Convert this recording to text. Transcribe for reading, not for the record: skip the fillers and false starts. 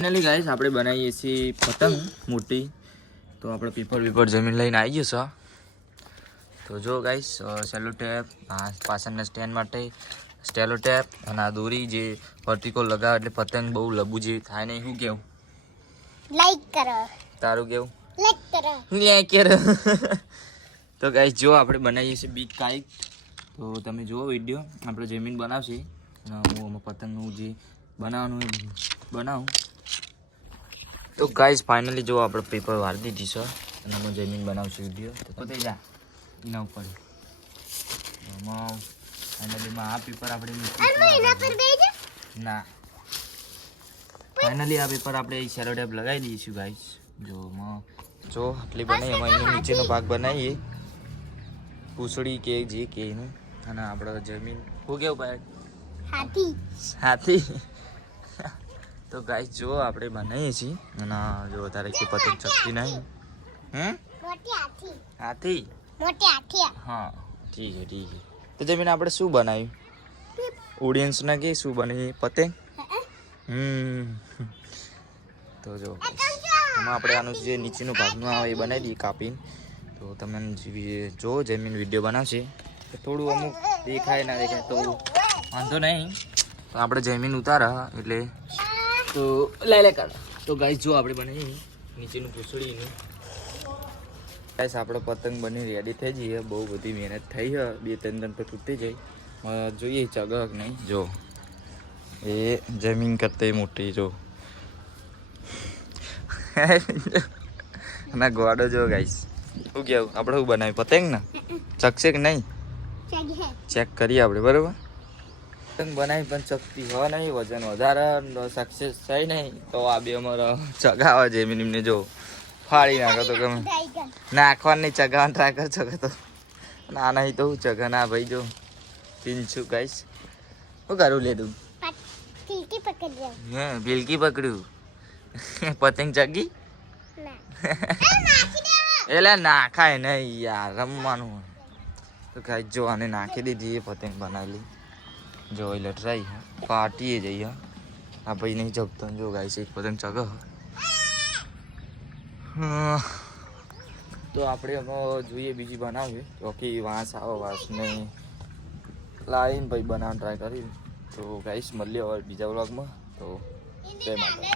Finally guys આપણે બનાવીએ છીએ પતંગ મોટી. તો આપણે પેપર જમીન લઈને આવી ગયો છે. તો જો ગાઈસ સેલો ટેપ પાછળના સ્ટેન્ડ માટે સ્ટેલો ટેપ અને આ દોરી જે વર્ટિકલ લગાવે એટલે પતંગ બહુ લબુ જેવી થાય નહીં. શું કેવું? લાઈક કરો. તારું કેવું? લાઈક કરો. તો ગાઈસ જો આપણે બનાવીએ છીએ બીટ કાઈટ. તો તમે જુઓ વિડીયો. આપણે જમીન બનાવશે અને હું પતંગનું જે બનાવવાનું બનાવું. તો ગાઈસ ફાઇનલી જો આપણે પેપર વાળી દીધી છે અને હું જમીન બનાવશું વિડીયો. તો પતાઈ જા એના ઉપર ફાઇનલીમાં આ પેપર આપણે ના ફાઇનલી આ પેપર આપણે સેલો ટેપ લગાવી દઈશું ગાઈસ. જો આટલી બનાવી એમાં એનો નીચેનો ભાગ બનાવીએ પૂછડી કે જે કે એનું અને આપણે જમીન શું કેવું ભાઈ? હાથી. તો ગાઈસ જો આપણે બનાવીએ છીએ અને જો તારે કે પતંગ ચકતી નહીં. હાથી હા ઠીક છે. તો જમીન આપણે શું બનાવ્યું? ઓડિયન્સ ના કે શું બનાવી? પતંગ. તો જો એમાં આપણે આનું જે નીચેનું ભાગનું આવે એ બનાવી દઈએ કાપીને. તો તમે જો જમીન વિડીયો બનાવશે તો થોડું અમુક દેખાય ના દેખાય તો વાંધો નહીં. તો આપણે જમીન ઉતારા એટલે તો લે કાઢ. તો ગાઈસ જો આપણે બનાવીએ નીચેનું પૂછડીનું. ગાઈસ આપણો પતંગ બની રેડી થઈ જઈએ. બહુ બધી મહેનત થઈ છે. 2-3 તો તૂટી જાય. જોઈએ ચગક નહીં. જો એ જમીન કરતે મોટી જો ના ગોડો જો ગાઈસ. શું કેવું? આપણે શું બનાવ્યું? પતંગ ને ચકશે કે નહીં? ચેક કરીએ આપણે બરાબર. પતંગ બનાવી પણ ચકતી હોય નહીં. વજન વધારે સક્સેસ થાય નહીં તો આ બે અમારા ચગાવા જમીન એમને જો ફાડી નાખો તો ગમે નાખવાની ચગાવવાનું ટ્રાય કરશો કે તો ના નહીં તો હું ચગા ના ભાઈ જો પીંછું ગાઈસ. શું કરું લે તું? બિલકી પકડ્યું. પતંગ ચગી એટલે નાખાય નહીં યાર રમવાનું. તો ગાઈસ જો આને નાખી દીધી એ પતંગ બનાવેલી. જો એટલે ટ્રાય પાર્ટીએ જઈએ. આ ભાઈ નહીં જગતો જો ગાઈસ એક પતંગ ચગ. તો આપણે એમાં જોઈએ બીજી બનાવીએ તો કે વાંસ આવે વાંસને લાવીને ભાઈ બનાવવાનું ટ્રાય કરી. તો ગાઈસ મળીએ હવે બીજા વ્લોગમાં. તો જય માતા.